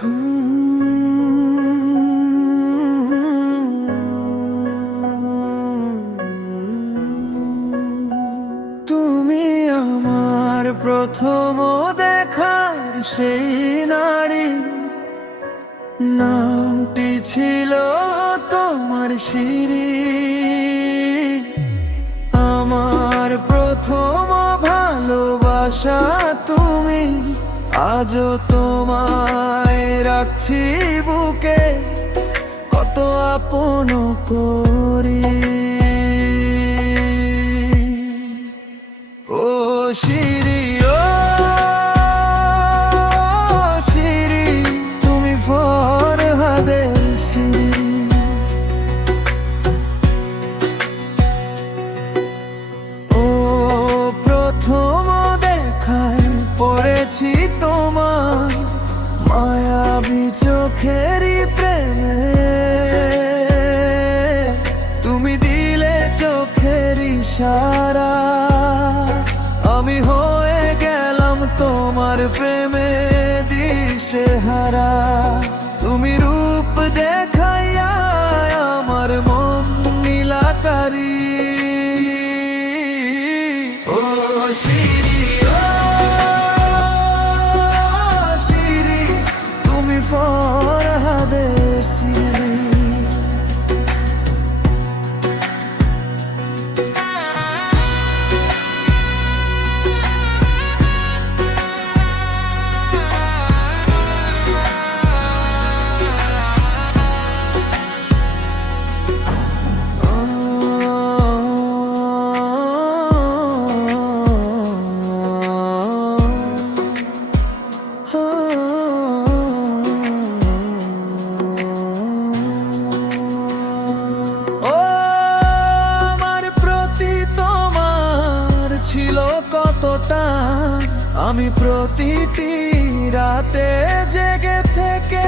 তুমি আমার প্রথম দেখার সেই নারী, নামটি ছিল তোমার শিরি। আমার প্রথম ভালোবাসা তুমি, আজও তোমায় রাখছি বুকে, কত আপন করি। ও শিরি, ও শিরি, তুমি ফরহাদের শিরি। ও প্রথম দেখায় পড়েছি তোমার মায়াবী চোখেরই প্রেমে। তুমি দিলে চোখের ইশারা, আমি হয়ে গেলাম তোমার প্রেমে দিশেহারা। তুমি রূপ দেখাইয়া আমার মন নীলাকারি। ও শিরি, ও শিরি, তুমি ফরহাদের শিরি। আমি প্রতিটি রাতে জেগে থেকে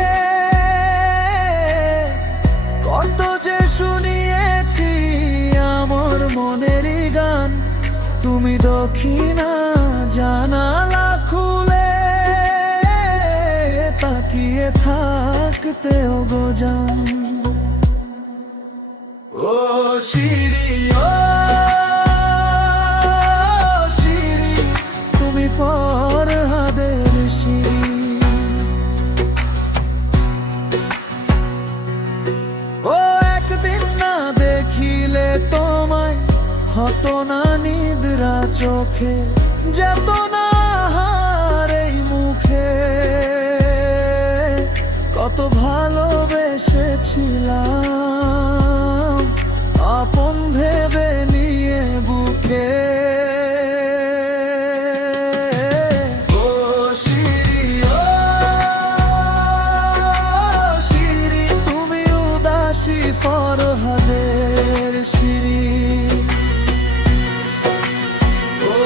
কত যে শুনিয়েছি আমার মনেরই গান। তুমি দক্ষিণা জানালা খুলে তাকিয়ে থাকতেও গোজান। ও শিরি, ও ফরহাদের শিরি। ও একদিন না দেখিলে তোমায় হতো না নিদ্রা চোখে, যেত না হার এই মুখে। কত ভালোবেসেছিলাম আপন ভেবে নিয়ে বুকে। ফরহাদের শিরি। ও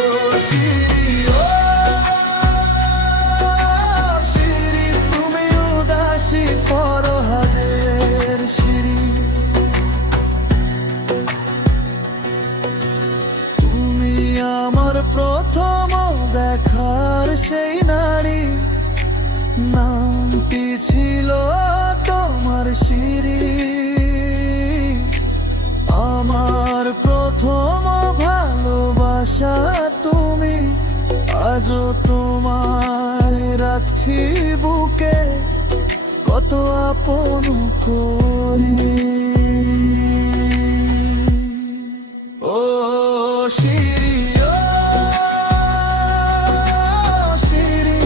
শিরি, ও শিরি, তুমি উদাসী ফরহাদের শিরি। তুমি আমার প্রথম দেখার সেই নারী, নামটি ছিল তোমার শিরি। আমার প্রথম ভালোবাসা তুমি, আজও তোমায় রাখছি বুকে, কত আপন করি। ও শিরি, ও শিরি,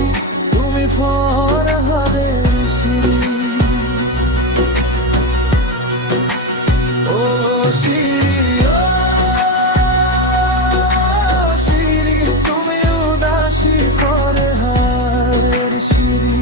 তুমি ফরহাদের শিরি। ও শিরি, ও শিরি, তুমি উদাসী ফরহাদের শিরি।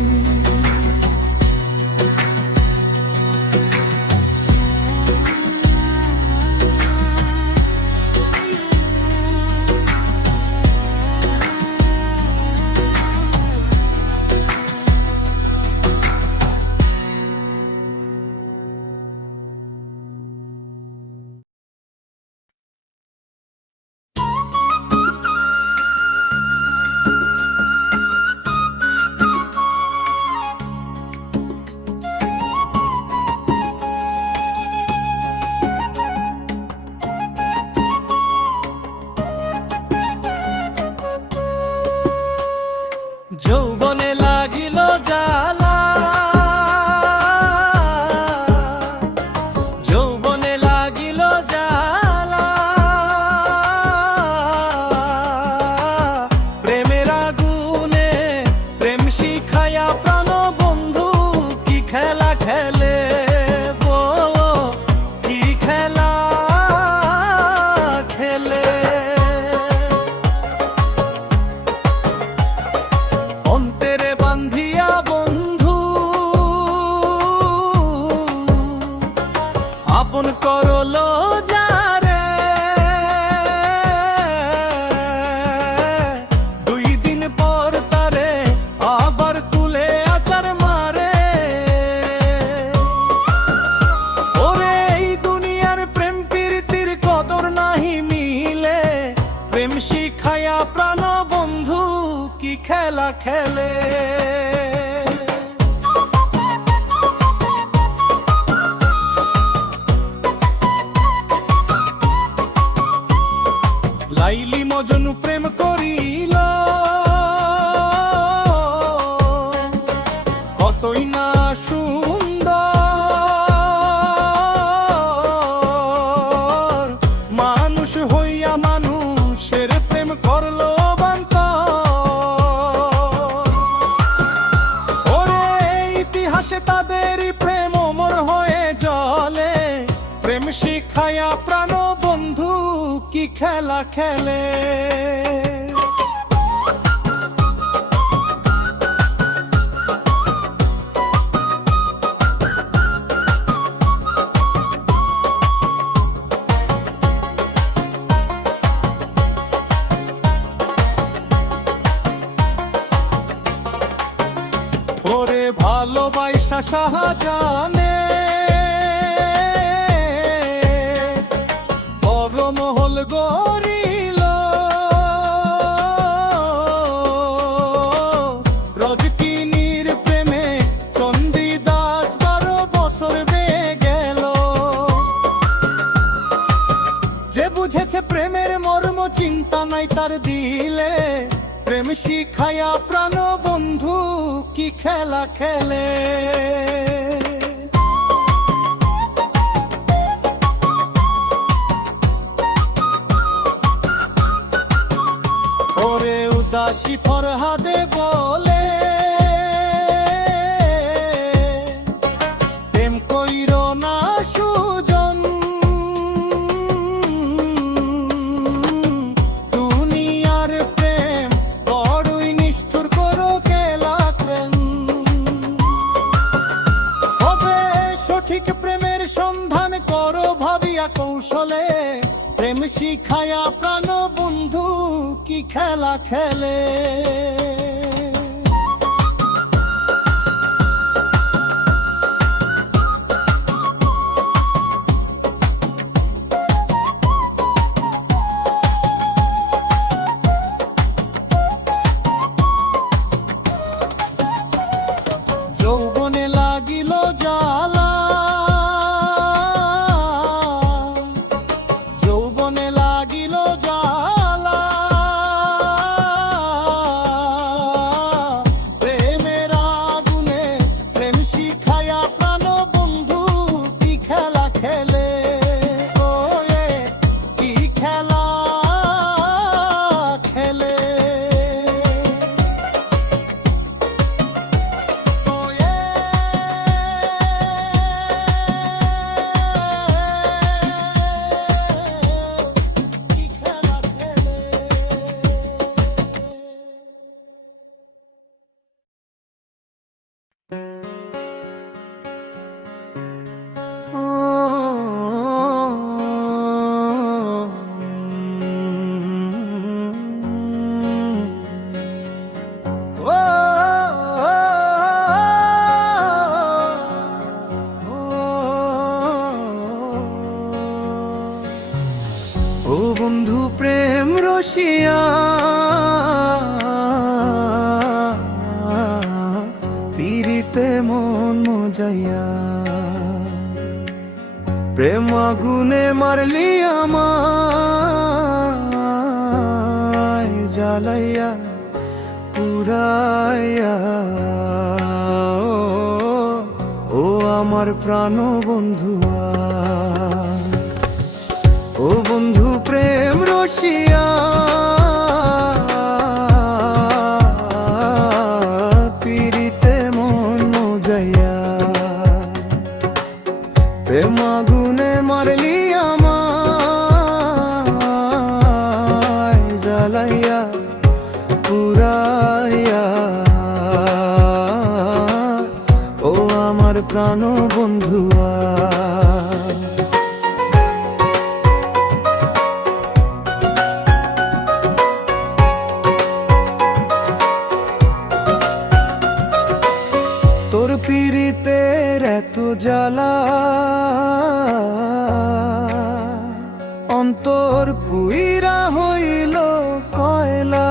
প্রাণ বন্ধু কি খেলা খেলে। লাইলি মজনু প্রেম করিল, কতই না সুন্দর, মানুষ হইয়া মানুষের প্রেম করলো বান্তর। ওরে ইতিহাসে তাদেরই প্রেম অমর হয়ে জ্বলে, প্রেম শিখায়া প্রাণ বন্ধু কি খেলা খেলে। ওরে ভালোবাসা শাহজানে মহল গরিল, রজকিনীর প্রেমে চণ্ডীদাস 12 বছর বেয়ে গেল। যে বুঝেছে প্রেমের মর্ম চিন্তা নাই তার দিলে, প্রেম শিখায়া প্রাণ বন্ধু কি খেলা খেলে। ওরে উদাসী ফরহাদে বলে, প্রেম কইর না সুজন, দুনিয়ার প্রেম বড়ই নিষ্ঠুর করো কেলাকেন। হবে সঠিক প্রেমের সন্ধান করো ভাবিয়া কৌশলে, প্রেম শিখায়া প্রাণ বন্ধু কি খেলা খেলে। যৌবনে লাগিল জ্বালা, যৌবনে লাগিল জ্বালা, প্রেমের আগুনে প্রেম শিখায়া প্রাণ বন্ধু কি খেলা খেলে। ওয়ে কি খেলা খেলে। ও বন্ধু প্রেম রসিয়া, পীড়িতে মন মজাইয়া, প্রেম আগুনে মারলি আমায়, জ্বালাইয়া পুরাইয়া। ও আমার প্রাণ বন্ধুয়া, ও বন্ধু প্রেম রসিয়া, পীড়িতে মন মজাইয়া, প্রেম আগুনে মারলি আমায়, জ্বালাইয়া পুরাইয়া। ও আমার প্রাণ বন্ধুয়া, তোর পীড়িতের এত জ্বালা, অন্তর পুইরা হইল কয়লা।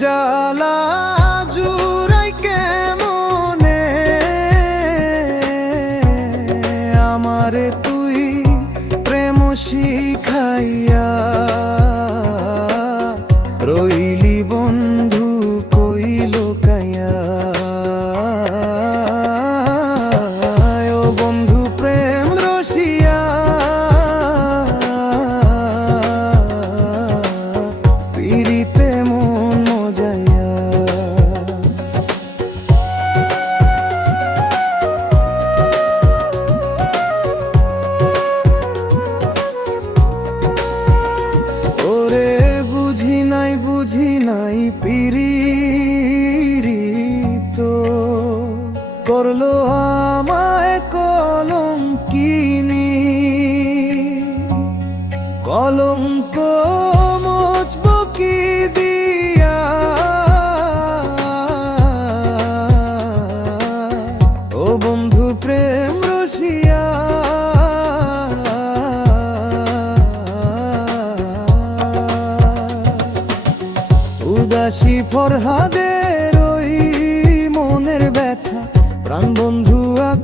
জ্বালা জুড়াই কেমনে আমারে তুই প্রেম শিখাইয়া রইলি বন্ধু কই লুকাইয়া ও বন্ধু প্রেম রসিয়া পিরিতে মন মজাইয়া ওরে বুঝি নাই পিরিত করলো আমায় কলঙ্কিনী কলঙ্ক মুছব কি দিয়া ও বন্ধু প্রেম রসিয়া উদাসী ফরহাদের ওই মনের ব্যথা প্রাণ বন্ধু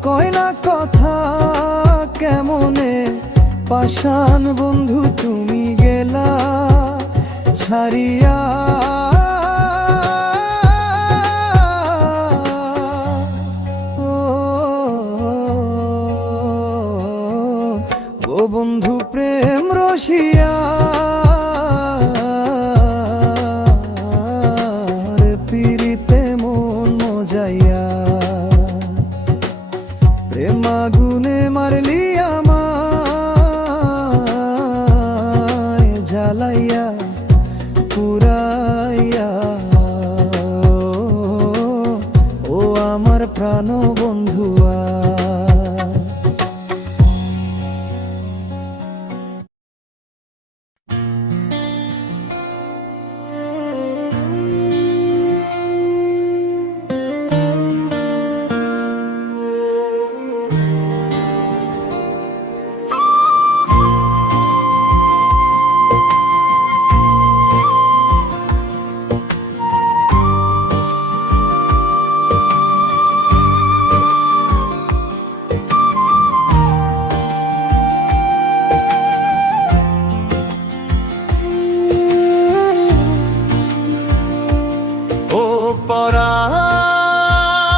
কয় না কথা কেমনে পাষাণ বন্ধু তুমি গেলা ছাড়িয়া ও বন্ধু প্রেম রসিয়া পিরিতে মন মজাইয়া প্রেম আগুনে মারলি আমায় জ্বালাইয়া পুরাইয়া ও আমার প্রাণ বন্ধুয়া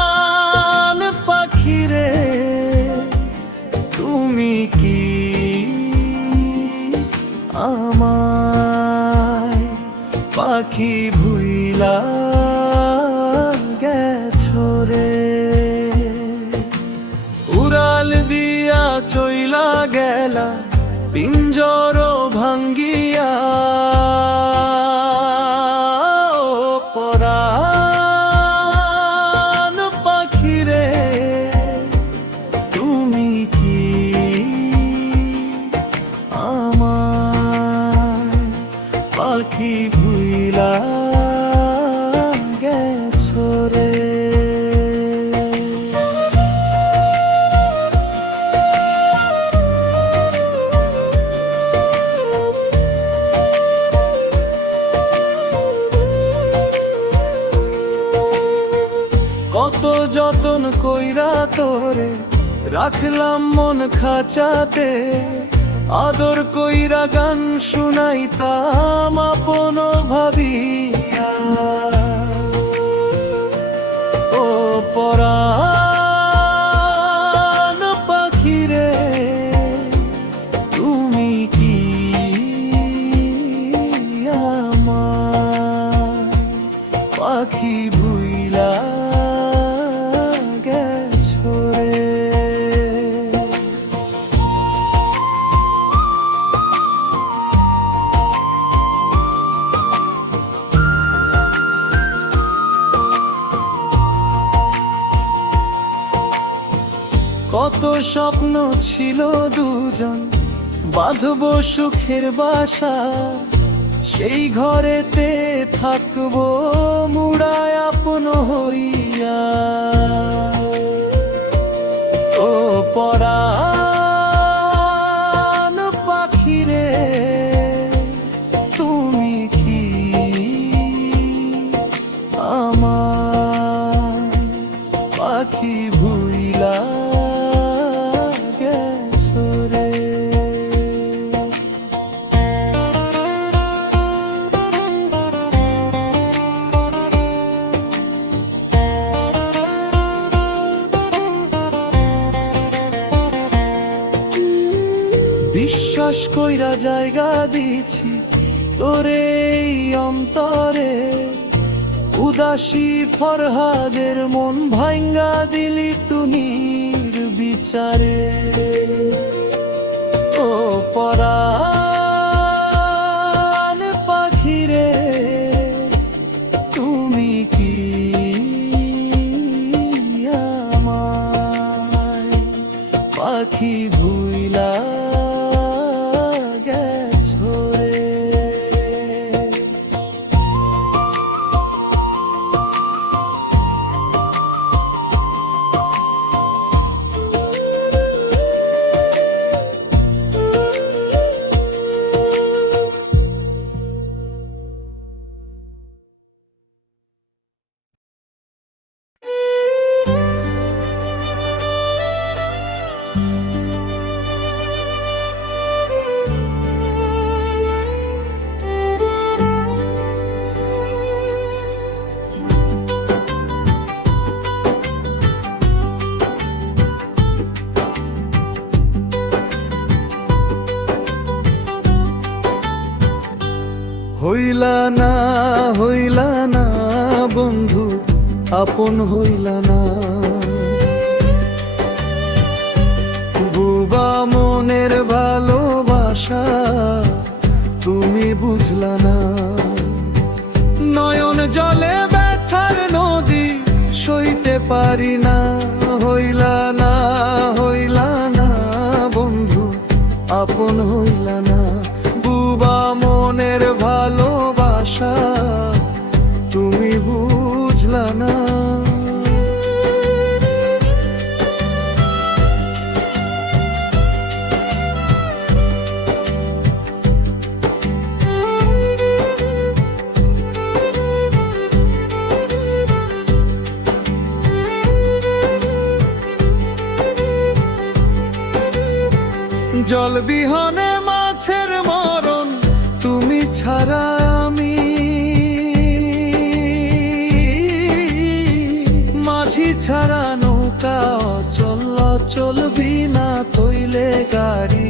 পরাণ পাখিরে তুমি কি আমায় পাখি ভুইলা গেছো রে উড়াল দিয়া চইলা গেলা পিঞ্জর ভাঙ্গিয়া পাখি ভুইলা গেছো রে কত যতন কইরা তোরে রাখলাম মন খাঁচাতে আদর কইরা গান শুনাইতাম আপন ভাবিয়া ও পরাণ পাখিরে তুমি কি আমায় পাখি ভুইলা গেছো রে কত স্বপ্ন ছিল দুজন বাঁধব সুখের বাসা সেই ঘরেতে থাকবো মুড়ায় আপন হইয়া ও পরাণ পাখিরে তুমি কি জায়গা দিছি তোরে এই অন্তরে। উদাসী ফরহাদের মন ভাঙ্গা দিলি তুনির বিচারে। ও পরাণ পাখিরে তুমি কি আমায় পাখি ভুইলা গেছো রে। হইলা না বন্ধু আপন হইলা না। বুবা মনের ভালোবাসা তুমি বুঝলা না। নয়ন জলে ব্যথার নদী সইতে পারি না। হইলা না বন্ধু আপন হইলা না। বুবা মনের ভালোবাসা তুমি বুঝলা না। জল বিহনে মাছের মরণ তুমি ছাড়া আমি। মাঝি ছাড়া নৌকা চলবি না তৈলে গাড়ি।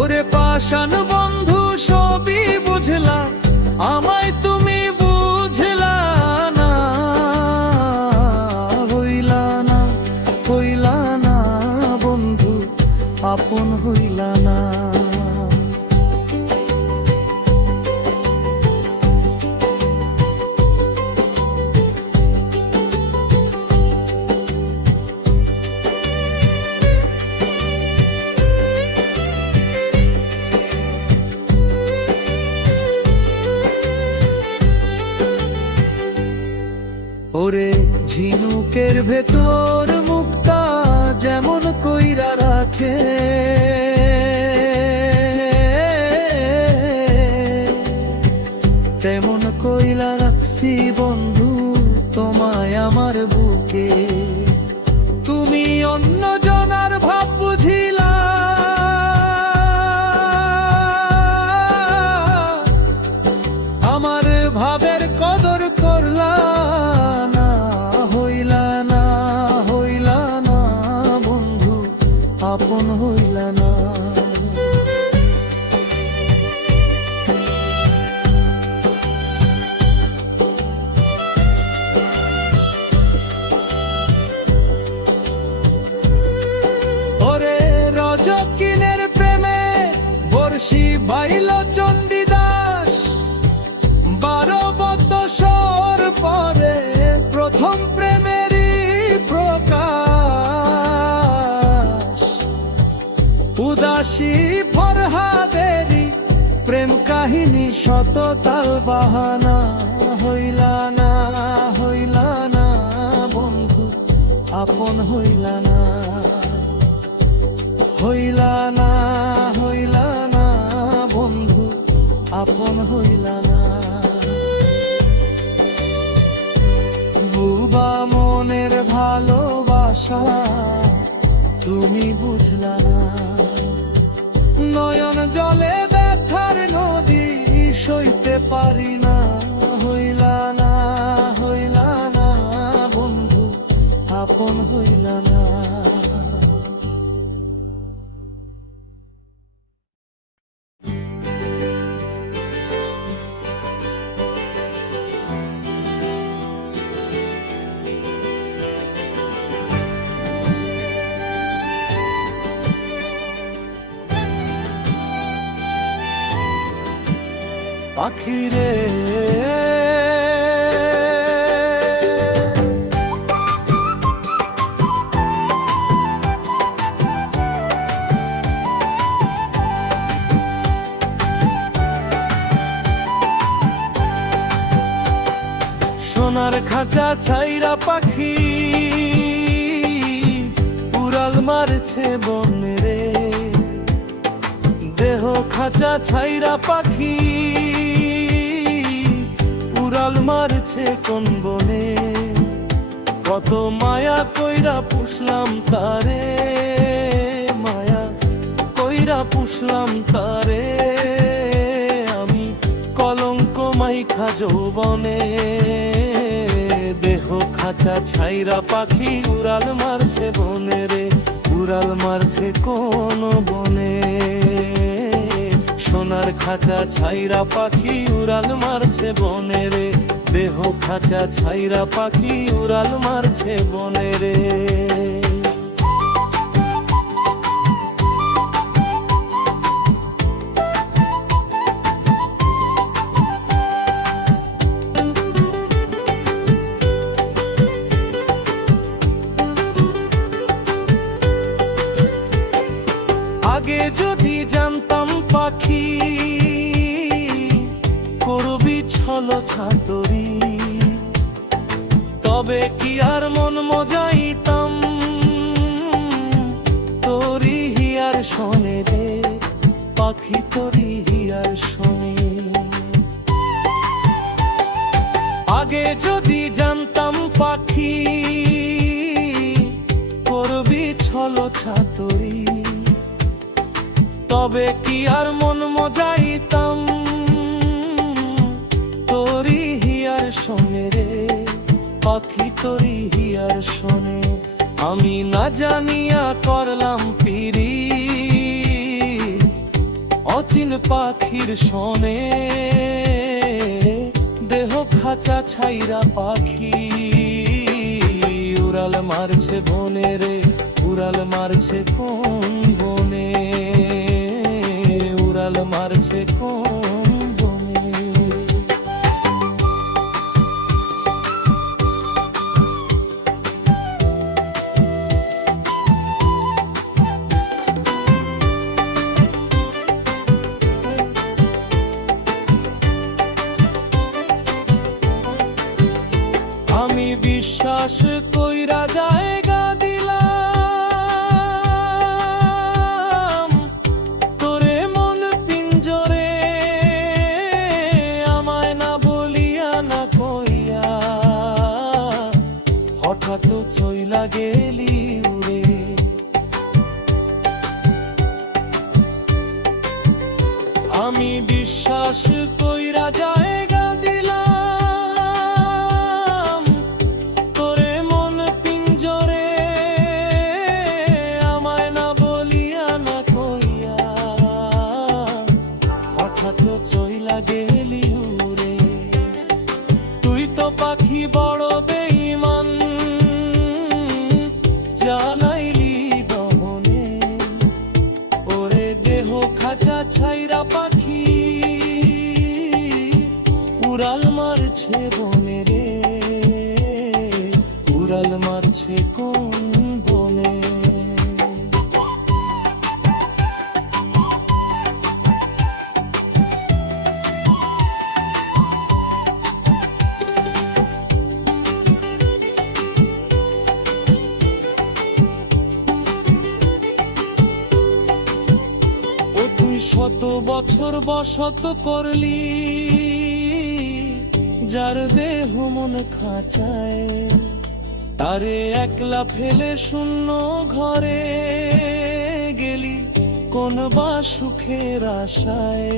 ওরে পাষাণ বন্ধু সবই বুঝলা আমায় তুমি বুঝলা না। হইলা না বন্ধু আপন হইলা না। ওরে ঝিনুকের ভেতর মুক্তা যেমন কইরা রাখে। তেমন কইরা রাখছি বন্ধু তোমায় আমার বুকে। তুমি অন্য জনার ভাব বুঝিলা আমার ভাবের কদর করলা না। হইলা না বন্ধু আপন হইলা না। ওরে রজকিনের প্রেমে বর্ষি বাইল চণ্ডীদাস। 12 বৎসর পরে প্রথম প্রেমেরই প্রকাশ। উদাসী ফরহাদেরই প্রেম কাহিনী শত তাল বাহানা। হইলা না বন্ধু আপন হইলা না। হইলা না বন্ধু আপন হইলা না। বুবা মনের ভালোবাসা তুমি বুঝলা না। নয়ন জলে ব্যথার নদী সইতে পারি না। হইলা না বন্ধু আপন হইলা না। পাখি রে। সোনার খাঁচা ছাইরা পাখি উড়াল মারছে বনে রে, দেহ খাঁচা ছাইরা পাখি উড়াল মারছে কোন বনে। কত মায়া কইরা পুষলাম তারে, মায়া কইরা পুষলাম তারে, আমি কলঙ্ক মাইখা যৌবনে। দেহ খাঁচা ছাইরা পাখি উড়াল মারছে বনে রে, উড়াল মারছে কোন বনে। সোনার খাঁচা ছাইরা পাখি উড়াল মারছে বনে রে, দেহ খাঁচা ছাইরা পাখি উড়াল মারছে বনে রে। আগে যদি জানতাম পাখি করবি ছল ছাতরি, তবে কি আর মন মজাইতাম তোরি হিয়ার শোনে রে, পাখি তোরি হিয়ার শোনে। আগে যদি জানতাম পাখি করবি ছল ছাতরি, তবে কি আর মন মজাইতাম তোরি হিয়ার শোনে রে, পাখি তোরি হিয়ার শোনে। আমি না জানিয়া করলাম পিরি অচিন পাখির শোনে, দেহ খাঁচা ছাইরা পাখি উড়াল মারছে বনে রে, উড়াল মারছে কোন বনে, উড়াল মারছে কোন বনে। আমি বিশ্বাস কইরা জায়গা দিলাম তোরে মন পিঞ্জরে, আমায় না বলিয়া না কইয়া হঠাৎ চইলা গেলি উড়ে। আমি বিশ্বাস কইরা জায়গা দিলাম তোরে মন পিঞ্জরে, আমায় না বলিয়া না কইয়া হঠাৎ চইলা গেলি উড়ে। তুই তো পাখি বড় বেঈমান জ্বালাইলি দহনে, ওরে দেহ খাঁচা ছাইরা পাখি উড়াল মারছে বনে রে, উড়াল মারছে কোন বনে। ও তুই শত বছর বসত করলি যার দেহ মন খাঁচায়, তারে একলা ফেলে শূন্য ঘরে গেলি কোন বা সুখের আশায়।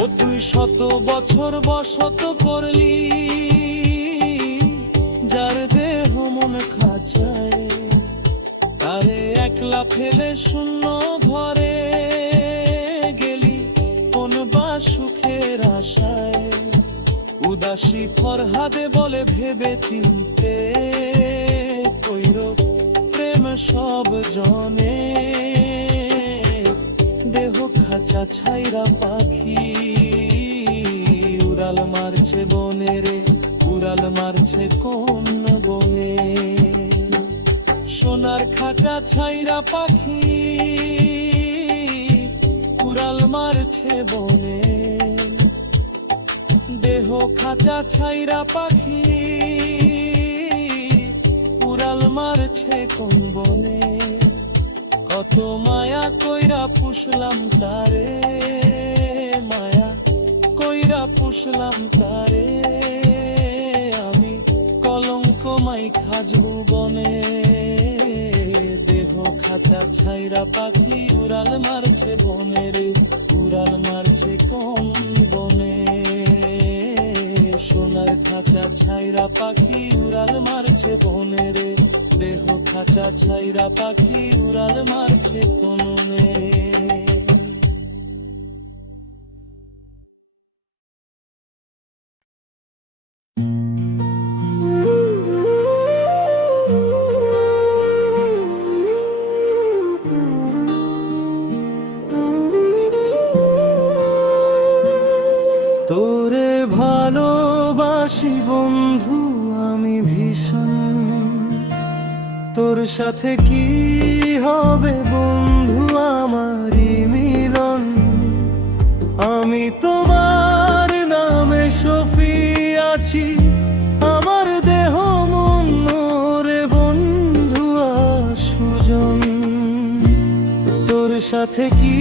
ও তুই শত বছর বসত করলি যার দেহ মন খাঁচায়, তারে একলা ফেলে শূন্য ঘরে গেলি কোন বা সুখের আশায়। উদাসী ফরহাদে বলে ভেবে চিনতে কইর প্রেম সব জনে, খাঁচা ছাইরা পাখি উড়াল মারছে বনে রে, উড়াল মারছে কোন বনে। সোনার খাঁচা ছাইরা পাখি উড়াল মারছে বনে, দেহ খাঁচা ছাইরা পাখি উড়াল মারছে কোন বনে। কত মায়া কইরা পুষলাম তারে, মায়া কইরা পুষলাম তারে, আমি কলঙ্ক মাইখা যৌবনে। দেহ খাঁচা ছাইরা পাখি উড়াল মারছে বনে রে, উড়াল মারছে কোন বনে। সোনার খাঁচা ছাইরা পাখি উড়াল মারছে বনে রে, দেহ খাঁচা ছাইরা পাখি উড়াল মারছে কোনে। তোরে ভালোবাসি বন্ধু আমি ভীষণ, তোর সাথে কি হবে বন্ধু আমারই মিলন। আমি তোমার নামে সফি আছি, আমার দেহ মন রে বন্ধু সুজন। তোর সাথে কি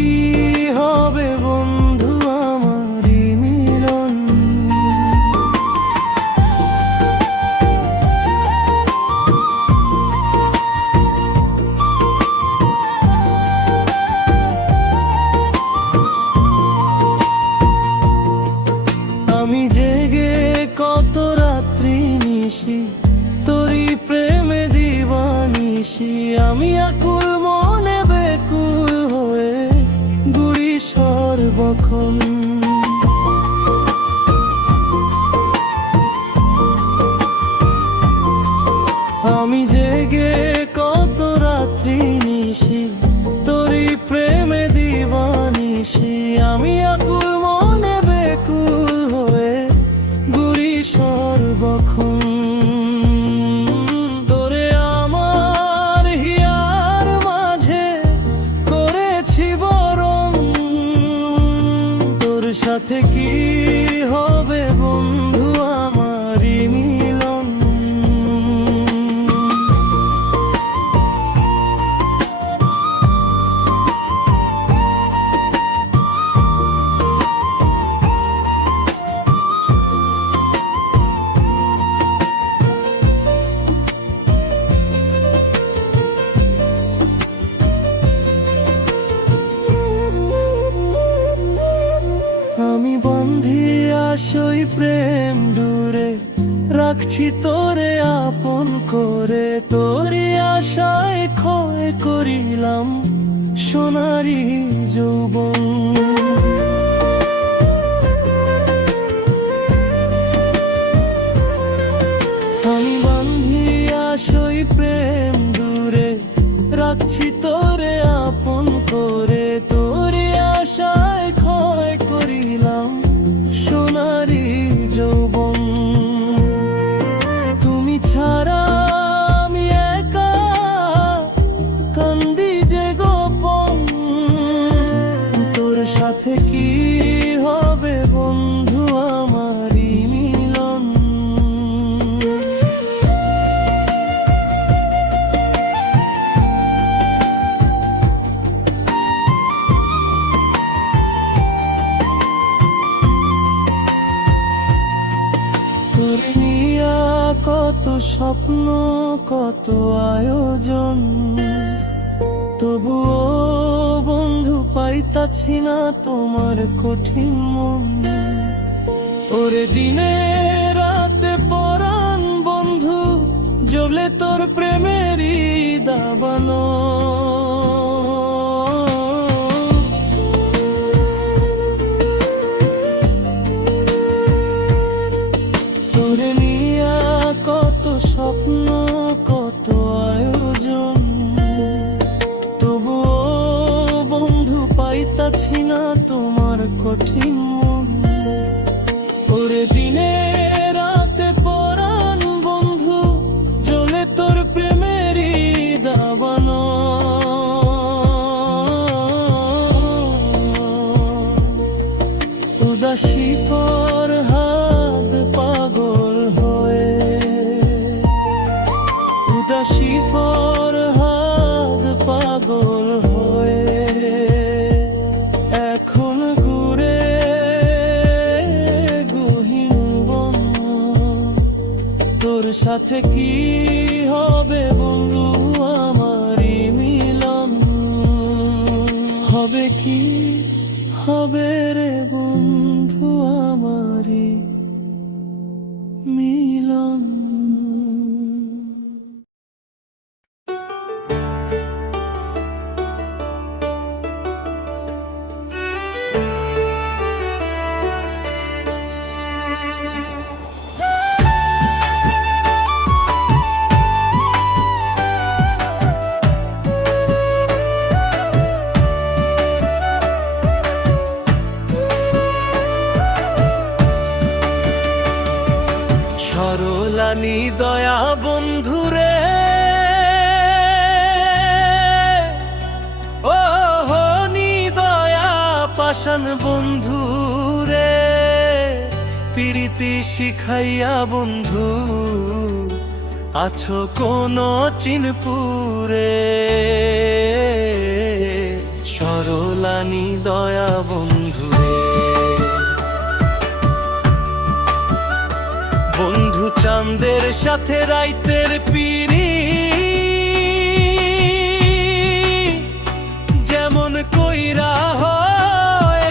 হবে বন্ধু আমারই মিলন। আমি জেগে কত রাত্রি নিশি তোরই প্রেমে দিবানিসি, আমি আকুল মনে বেকুল হয়ে ঘুরি সর্বক্ষণ। আমি জেগে কত রাত্রি নিশি তোরই প্রেমে দিবানিসি, আমি আকুল মনে বেকুল হয়ে ঘুরি সর্বক্ষণ। তোরে আমার হিয়ার মাঝে করেছি বরণ, তোর সাথে কি হবে বন্ধু আমারই মিলন। আমি বন্ধিয়া সই প্রেম ডুরে রাখছি তোরে আপন করে, তোরি আশায় ক্ষয় করিলাম সোনারি যৌবন। আমি বন্ধিয়া সই প্রেম ডুরে রাখছি তোরে আপন করে, তোরি আশায় ক্ষয় করিলাম সোনারি যৌবন। তুমি ছাড়া আমি একা কান্দি যে গোপন, তোর সাথে কি হবে বন্ধু আমারই মিলন। তোরে নিয়া কত স্বপ্ন কত আয়োজন, তবুও বন্ধু পাইতাছি না তোমার কঠিন মন। ওরে দিনে রাতে পরাণ বন্ধু জ্বলে তোর প্রেমেরই দাবানো। তোরে নিয়া কত স্বপ্ন কত আয়োজন, তবুও বন্ধু পাইতাছি না কঠিন মন। ওরে দিনে রাতে পরাণ বন্ধু, জ্বলে তোর প্রেমেরই দাবানো। উদাসী ফরহাদ পাগল হয়ে, উদাসী ফরহাদ পাগল হয়ে এখন ঘুরে গহীন বন। তোর সাথে কি হবে বন্ধু আমারই মিলন, হবে কি হবে রে বন্ধু আমারই মিলন। সরলানি দয়া বন্ধুরে, ও হনি দয়া পাষাণ বন্ধুরে, প্রীতি শিখাইয়া বন্ধু আছো কোন চিনপুরে। সরলানি দয়া বন্ধুরে, বন্ধু চাঁদের সাথে রাইতের পিরি, যেমন কইরা হয়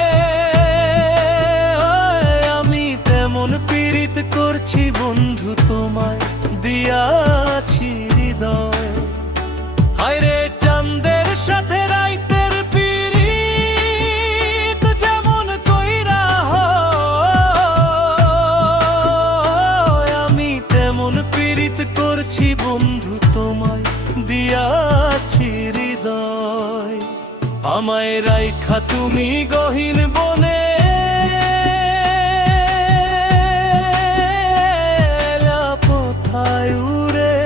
আমি তেমন পীড়িত করছি বন্ধু তোমায় দিয়াছি হৃদয়। হায়রে চাঁদের সাথে রাইতের পিরি, যেমন কইরা হয় আমি তেমন পীড়িত করছি বন্ধু তোমায় দিয়াছি হৃদয়। আমায় রাইখা তুমি গহীন বনে, কোথায় উড়ে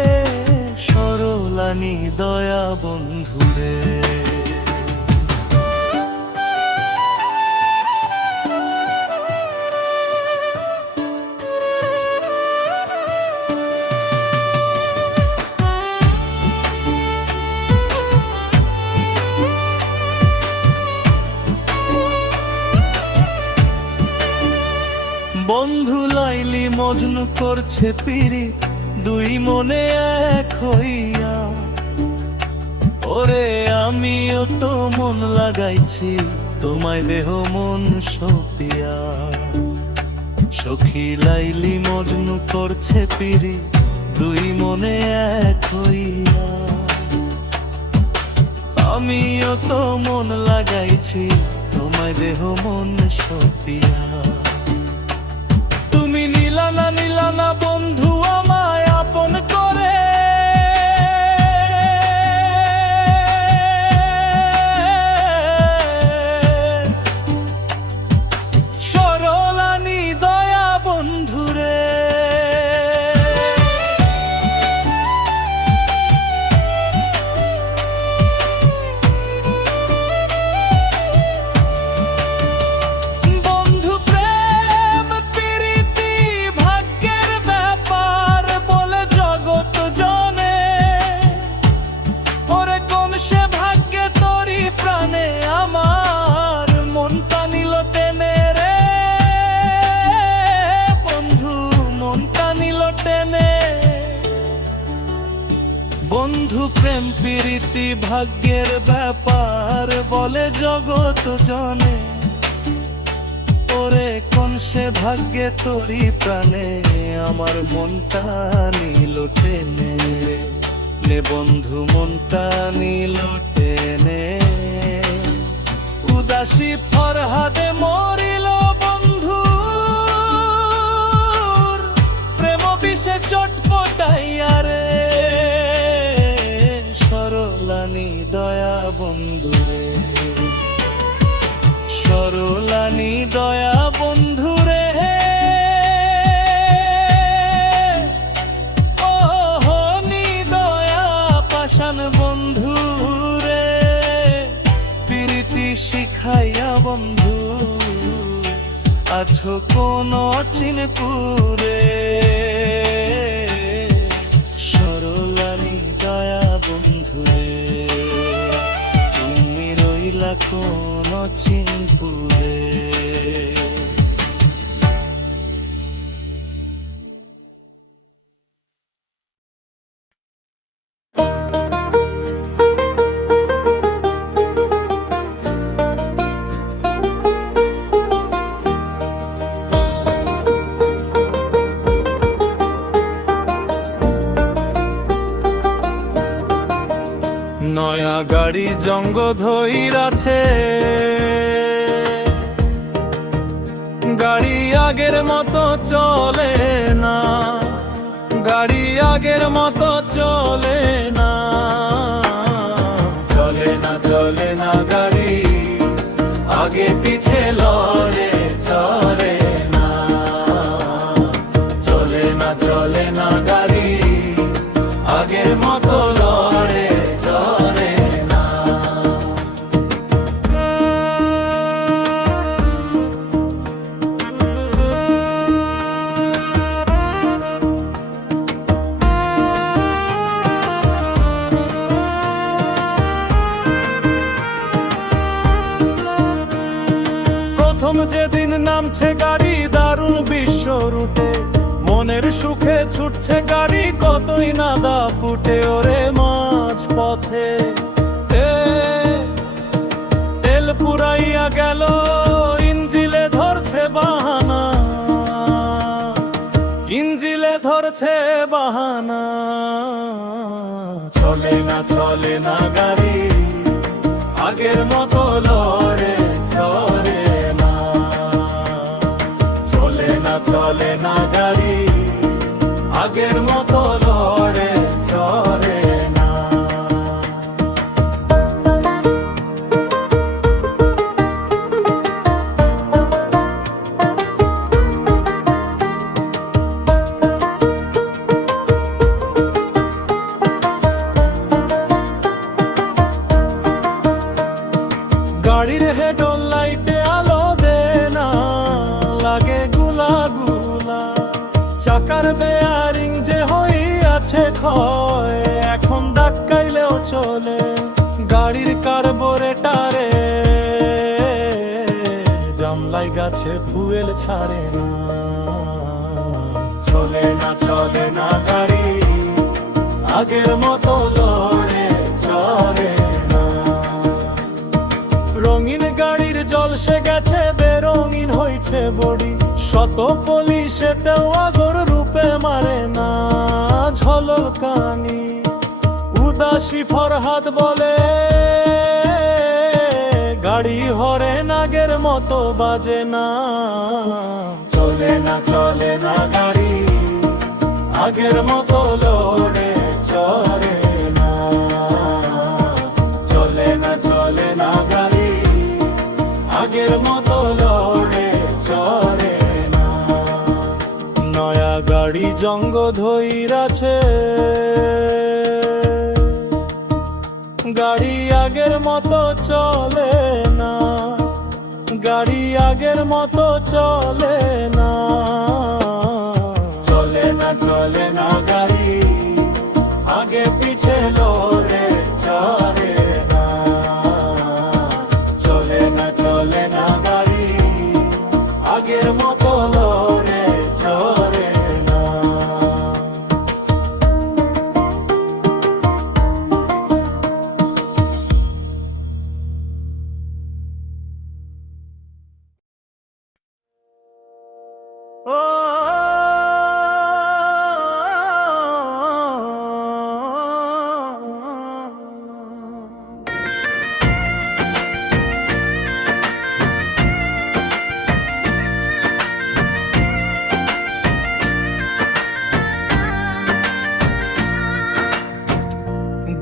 সরলানি দয়া বন্ধুরে। বন্ধু লাইলি মজনু করছে পিরি, দুই মনে এক হইয়া। ওরে আমিও তো মন লাগাইছি তোমায় দেহ মন সপিয়া। সখী লাইলি মজনু করছে পিরি, দুই মনে এক হইয়া। আমিও তো মন লাগাইছি তোমায় দেহ মন সপিয়া। তুমি নিলানা নিলানা বন্ধু আমায় আপন করে, সরলানি দয়া বন্ধুরে। বন্ধু প্রেম প্রীতি ভাগ্যের ব্যাপার বলে জগৎ জনে। ওরে কোন সে ভাগ্যে তোরি প্রাণে আমার মনটা নিল টেনে। নে বন্ধু মনটা নিল টেনে, উদাসী ফরহাদে মরিল বন্ধু প্রেম বিষে চটপটাইয়া রে। সরলানি দয়া বন্ধুরে, সরলানি দয়া বন্ধুরে, ও নিদয়া পাষাণ বন্ধুরে, প্রীতি শিখাইয়া বন্ধু আছো কোন চিনপুরে। সরলানি দয়া বন্ধুরে, তুমি রইলা কোন চিনপুরে। নয়া গাড়ি জঙ্গ ধইরাছে, গাড়ি আগের মতো চলে না, গাড়ি আগের মতো চলে না, চলে না চলে না গাড়ি, আগে পিছে লড়ে চলে না, চলে না চলে না গাড়ি, আগের মতো লড়ে চলে না। প্রথম যেদিন নামছে গাড়ি দারুণ বিশ্ব রুটে, মনের সুখে ছুটছে গাড়ি কতই না দাপুটে, ওরে মাঝ পথে তেল পুরাইয়া গেল, ইঞ্জিলে ধরছে বাহানা, ইঞ্জিলে ধরছে বাহানা, চলে না চলে না গাড়ি, আগের মতো লড়ে চলে না, চলে না চলে না গাড়ি, আগের মতো লড়ে চলে না। গাড়ির হেডলাইটে লাইটে আলো দে না, লাগে গুলা গুলা, চাকার বেয়ারিং যে হইয়াছে ক্ষয়, এখন ধাক্কাইলেও চলে, গাড়ির কার্বোরেটারে জামলাই গাছে ফুয়েল ছাড়ে না, চলে না চলে না গাড়ি, আগের মতো লড়ে চলে না। রঙিন গাড়ির জলসে গেছে, বেরঙিন হইছে বডি, শত পুলিশেতেও আগর রূপে মারে না, ঝলকানি উদাসী ফরহাদ বলে, গাড়ি হরেন আগের মতো বাজে না, চলে না চলে না গাড়ি, আগের মতো লড়ে চলে না, চলে না চলে না গাড়ি, আগের মতো লড়ে চলে না। নয়া গাড়ি জঙ্গ ধইরাছে, গাড়ি আগের মতো চলে না, গাড়ি আগের মতো চলে না, চলে না চলে না গাড়ি, আগে পিছে লড়ে চলে না, চলে না চলে না গাড়ি, আগের মতো লড়ে চলে না।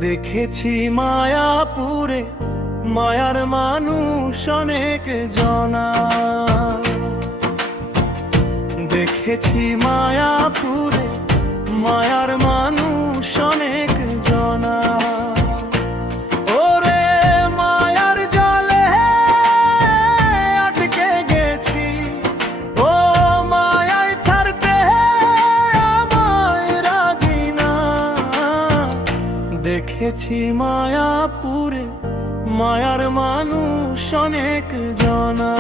দেখেছি মায়াপুরে মায়ার মানুষ অনেক জনা। দেখেছি মায়াপুরে মায়ার মানুষ অনেক জনা। ওরে মায়ার জালে আটকে গেছি, ও মায়ায় ছাড়তে আমায় রাজি না। দেখেছি মায়াপুরে মায়ার মানুষ অনেক জনা।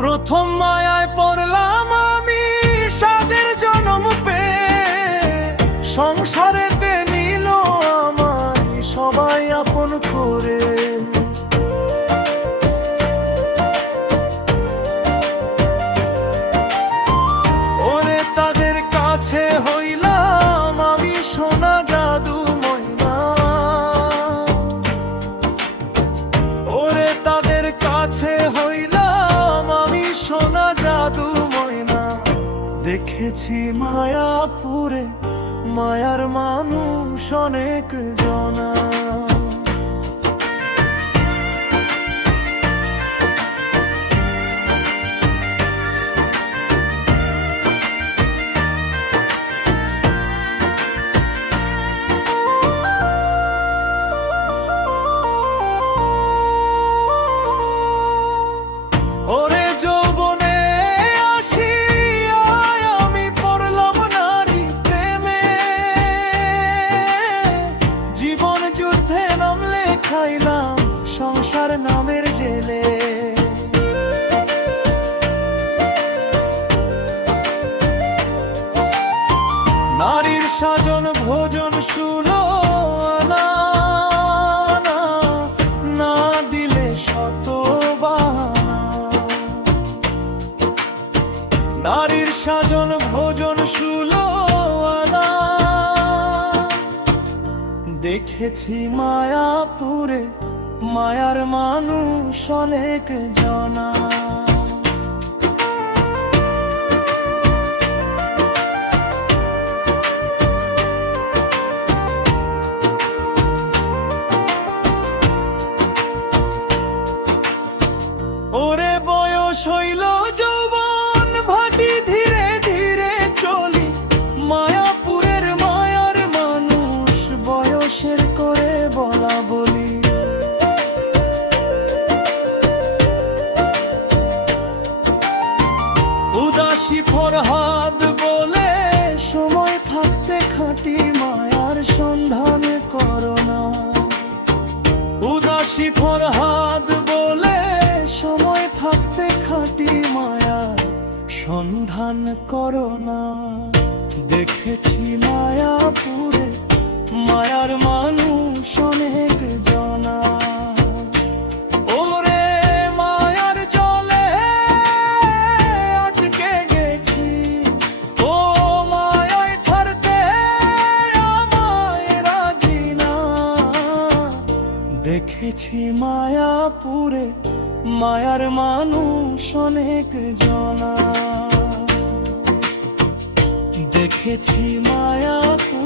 প্রথম মায়ায় পড়লাম আমি সাদের জন্ম পেয়ে, সংসারেতে নিল আমায় সবাই আপন করে। ওরে তাদের কাছে হইলাম আমি সোনা জাদু ময়না। ওরে তাদের কাছে হইলাম আমি সোনা জাদু ময়না। দেখেছি মায়াপুরে মায়ার মানুষ অনেক জনা। ওরে যৌবনে আসিয়া আমি পড়লাম নারী প্রেমে, জীবন যুদ্ধে নাম লেখাইলাম সংসার নামের জেলে। নারীর সাজন ভোজন শুলো না, না দিলে শত বাহানা। নারীর সাজন ভোজন শুলো না। দেখেছি মায়াপুরে মায়ার মানুষ অনেক জনা। ওরে বয়স হইল যৌবন ভাটি ধীরে ধীরে চলি, মায়াপুরের মায়ার মানুষ বয়সের করে বলা বলি। উদাসী ফরহাদ বলে সময় থাকতে খাঁটি মায়ার সন্ধান করো না। উদাসী ফরহাদ বলে সময় থাকতে খাঁটি মায়ার সন্ধান করো না। দেখেছি মায়াপুরে মায়ার মানুষ অনেক জনা। ওরে মায়ার জলে আটকে গেছি, ও মায়ায় ছাড়তে আমায় রাজি না। দেখেছি মায়াপুরে মায়ার মানুষ অনেক জনা। দেখেছি মায়াপুরে